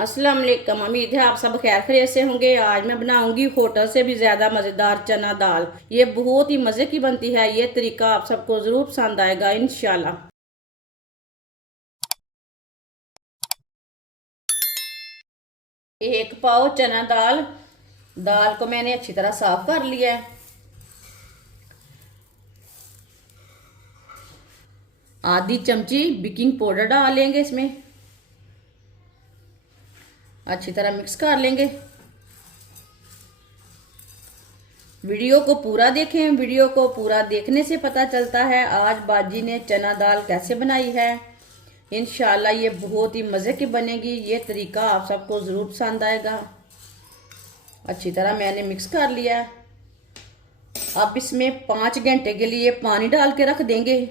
अस्सलाम वालेकुम। उम्मीद है आप सब खैर खैरियत से होंगे। आज मैं बनाऊंगी होटल से भी ज़्यादा मज़ेदार चना दाल। ये बहुत ही मज़े की बनती है। ये तरीका आप सबको ज़रूर पसंद आएगा इंशाल्लाह। एक पाव चना दाल। दाल को मैंने अच्छी तरह साफ कर लिया है। आधी चमची बेकिंग पाउडर डालेंगे इसमें। अच्छी तरह मिक्स कर लेंगे। वीडियो को पूरा देखें। वीडियो को पूरा देखने से पता चलता है आज बाजी ने चना दाल कैसे बनाई है। इंशाल्लाह ये बहुत ही मज़े की बनेगी। ये तरीका आप सबको ज़रूर पसंद आएगा। अच्छी तरह मैंने मिक्स कर लिया। अब इसमें 5 घंटे के लिए पानी डाल के रख देंगे।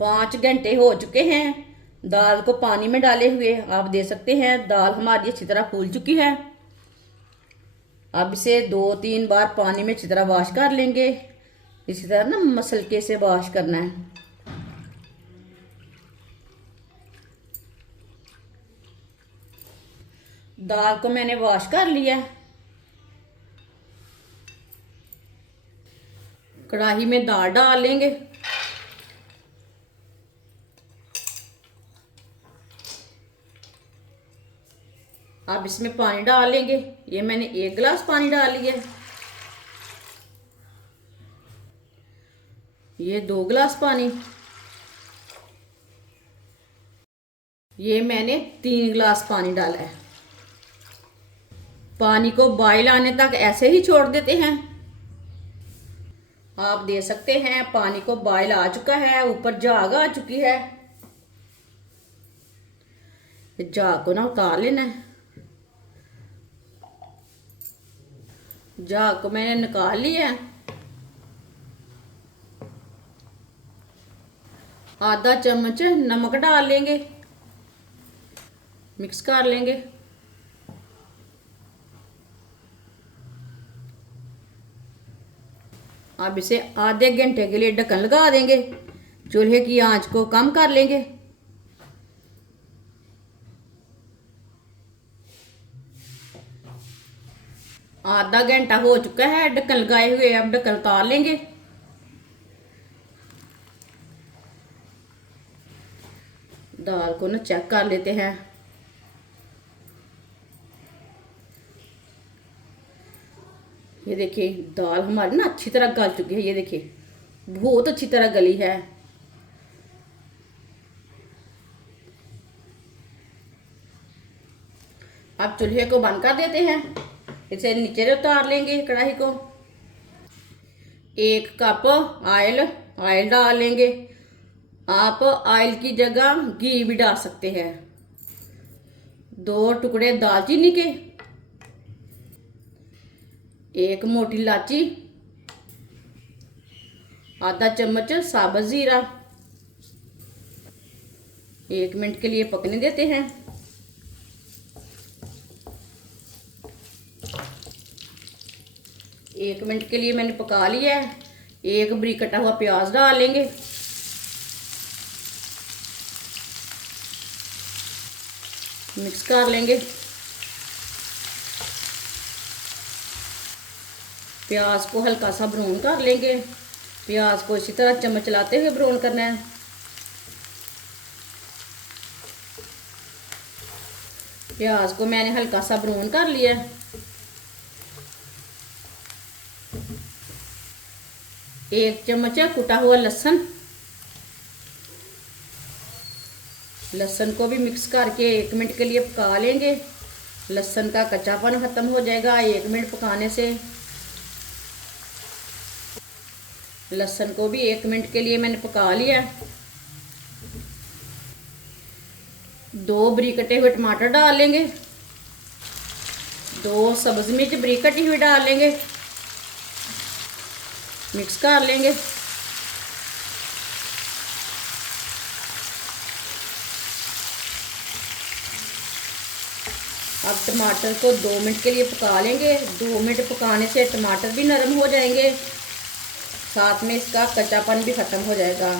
5 घंटे हो चुके हैं दाल को पानी में डाले हुए। आप देख सकते हैं दाल हमारी अच्छी तरह फूल चुकी है। अब इसे 2-3 बार पानी में अच्छी तरह वॉश कर लेंगे। इसी तरह ना मसलके से वॉश करना है। दाल को मैंने वॉश कर लिया। कढ़ाई में दाल डाल लेंगे। अब इसमें पानी डाल लेंगे। ये मैंने 1 गिलास पानी डाल लिया। ये 2 गिलास पानी। ये मैंने 3 गिलास पानी डाला है। पानी को बॉयल आने तक ऐसे ही छोड़ देते हैं। आप देख सकते हैं पानी को बॉयल आ चुका है। ऊपर झाग आ चुकी है। झाग को ना उतार लेना है। झाग को मैंने निकाल लिया है। आधा चम्मच नमक डाल लेंगे। मिक्स कर लेंगे। अब इसे आधे घंटे के लिए ढक्कन लगा देंगे। चूल्हे की आंच को कम कर लेंगे। आधा घंटा हो चुका है ढक्कन लगाए हुए। अब ढक्कन उतार लेंगे। दाल को ना चेक कर लेते हैं। ये देखिए दाल हमारी ना अच्छी तरह गल चुकी है। ये देखिए बहुत अच्छी तरह गली है। अब चूल्हे को बंद कर देते हैं। इसे नीचे उतार लेंगे कढ़ाई को। 1 कप ऑयल डाल लेंगे। आप ऑयल की जगह घी भी डाल सकते हैं। 2 टुकड़े दालचीनी के। 1 मोटी इलायची। आधा चम्मच साबुत जीरा। 1 मिनट के लिए पकने देते हैं। एक मिनट के लिए मैंने पका लिया है। 1 बारीक कटा हुआ प्याज डाल लेंगे। मिक्स कर लेंगे। प्याज को हल्का सा ब्राउन कर लेंगे। प्याज को इसी तरह चम्मच चलाते हुए ब्राउन करना है। प्याज को मैंने हल्का सा ब्राउन कर लिया। 1 चम्मच कुटा हुआ लहसुन। लहसुन को भी मिक्स करके 1 मिनट के लिए पका लेंगे। लहसुन का कच्चापन खत्म हो जाएगा 1 मिनट पकाने से। लहसुन को भी 1 मिनट के लिए मैंने पका लिया। 2 बारीक कटे हुए टमाटर डाल लेंगे। 2 सब्ज मिर्च बारीक कटी हुई डाल लेंगे। मिक्स कर लेंगे। अब टमाटर को 2 मिनट के लिए पका लेंगे। 2 मिनट पकाने से टमाटर भी नरम हो जाएंगे। साथ में इसका कच्चापन भी ख़त्म हो जाएगा।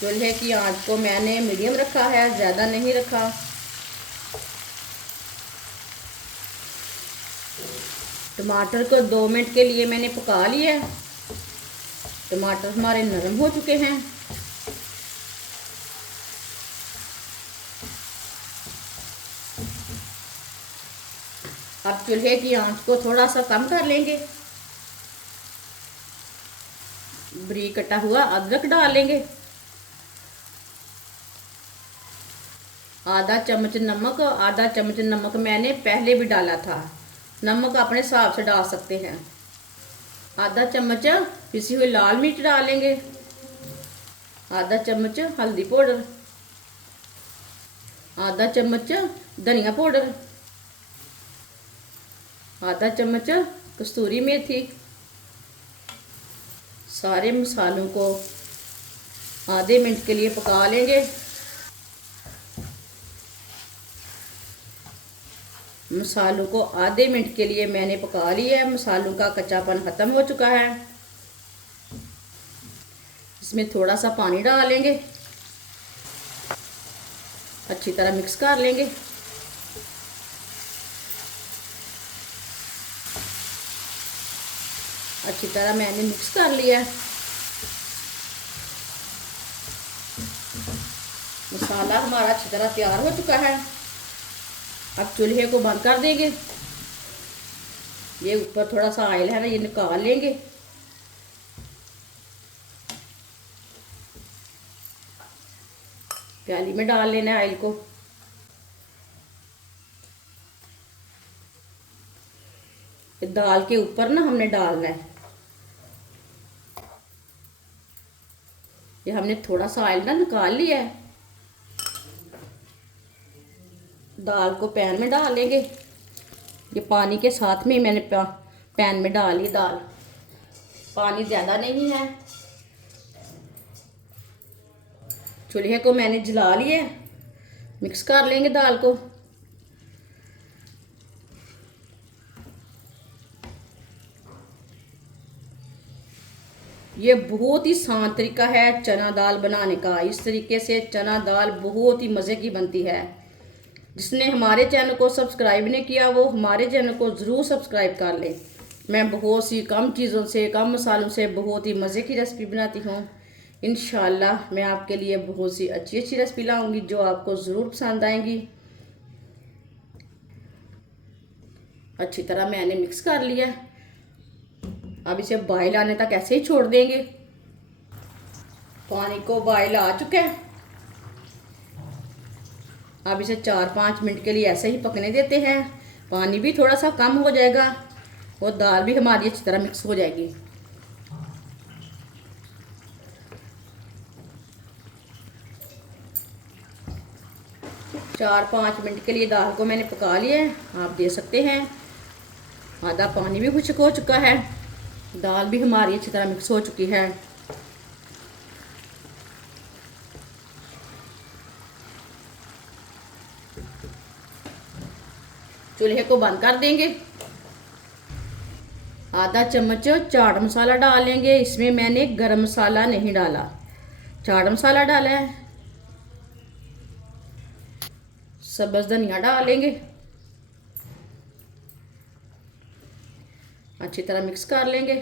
चूल्हे की आंच को मैंने मीडियम रखा है, ज़्यादा नहीं रखा। टमाटर को 2 मिनट के लिए मैंने पका लिया है। टमाटर हमारे नरम हो चुके हैं। अब चूल्हे की आंच को थोड़ा सा कम कर लेंगे। बारीक कटा हुआ अदरक डालेंगे। आधा चम्मच नमक, आधा चम्मच नमक मैंने पहले भी डाला था। नमक अपने हिसाब से डाल सकते हैं। आधा चम्मच पिसी हुई लाल मिर्च डालेंगे। आधा चम्मच हल्दी पाउडर, आधा चम्मच धनिया पाउडर, आधा चम्मच कस्तूरी मेथी। सारे मसालों को आधे मिनट के लिए पका लेंगे। मसालों को आधे मिनट के लिए मैंने पका लिया है। मसालों का कच्चापन ख़त्म हो चुका है। इसमें थोड़ा सा पानी डालेंगे, अच्छी तरह मिक्स कर लेंगे। अच्छी तरह मैंने मिक्स कर लिया है। मसाला हमारा अच्छी तरह तैयार हो चुका है। अब चूल्हे को बंद कर देंगे। ये ऊपर थोड़ा सा ऑयल है ना, ये निकाल लेंगे। प्याली में डाल लेना है ऑयल को। दाल के ऊपर ना हमने डालना है। ये हमने थोड़ा सा ऑयल ना निकाल लिया है। दाल को पैन में डाल लेंगे। ये पानी के साथ में ही मैंने पैन में डाली दाल। पानी ज़्यादा नहीं है। चूल्हे को मैंने जला लिया। मिक्स कर लेंगे दाल को। ये बहुत ही आसान तरीका है चना दाल बनाने का। इस तरीके से चना दाल बहुत ही मज़े की बनती है। जिसने हमारे चैनल को सब्सक्राइब नहीं किया वो हमारे चैनल को ज़रूर सब्सक्राइब कर ले। मैं बहुत सी कम चीज़ों से, कम मसालों से बहुत ही मज़े की रेसिपी बनाती हूँ। इंशाल्लाह मैं आपके लिए बहुत सी अच्छी अच्छी रेसिपी लाऊंगी जो आपको ज़रूर पसंद आएंगी। अच्छी तरह मैंने मिक्स कर लिया। अब इसे बॉयल आने तक ऐसे ही छोड़ देंगे। पानी को बॉयल आ चुका है। अब इसे 4-5 मिनट के लिए ऐसे ही पकने देते हैं। पानी भी थोड़ा सा कम हो जाएगा और दाल भी हमारी अच्छी तरह मिक्स हो जाएगी। चार 5 मिनट के लिए दाल को मैंने पका लिया है। आप देख सकते हैं आधा पानी भी खुश्क हो चुका है। दाल भी हमारी अच्छी तरह मिक्स हो चुकी है। चूल्हे को बंद कर देंगे। आधा चम्मच चाट मसाला डालेंगे। इसमें मैंने गरम मसाला नहीं डाला, चाट मसाला डाला है। सब्ज़ धनिया डालेंगे। अच्छी तरह मिक्स कर लेंगे।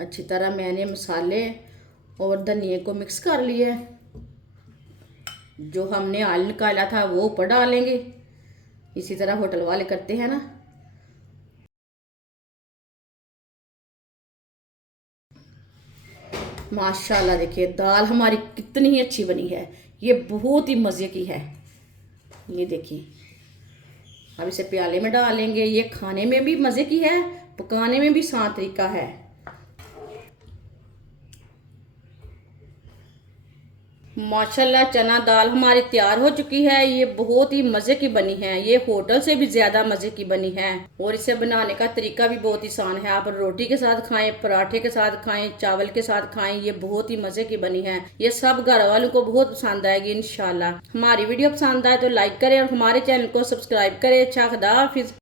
अच्छी तरह मैंने मसाले और धनिए को मिक्स कर लिया है। जो हमने ऑयल निकाला था वो ऊपर डालेंगे। इसी तरह होटल वाले करते हैं ना। माशाल्लाह देखिए दाल हमारी कितनी ही अच्छी बनी है। ये बहुत ही मज़े की है। ये देखिए अब इसे प्याले में डालेंगे। ये खाने में भी मज़े की है, पकाने में भी आसान तरीका है। माशाल्लाह चना दाल हमारी तैयार हो चुकी है। ये बहुत ही मज़े की बनी है। ये होटल से भी ज़्यादा मज़े की बनी है और इसे बनाने का तरीका भी बहुत ही आसान है। आप रोटी के साथ खाएं, पराठे के साथ खाएं, चावल के साथ खाएं। ये बहुत ही मज़े की बनी है। ये सब घर वालों को बहुत पसंद आएगी इंशाल्लाह। हमारी वीडियो पसंद आए तो लाइक करें और हमारे चैनल को सब्सक्राइब करें। अच्छा खुदा हाफिज़।